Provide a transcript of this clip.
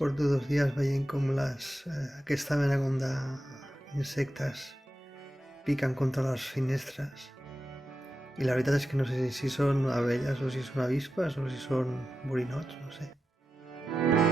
Porto 2 dies veient com aquesta mena com d'insectes piquen contra les finestres. I la veritat és que no sé si són abelles o si són avispes o si són borinots, no sé.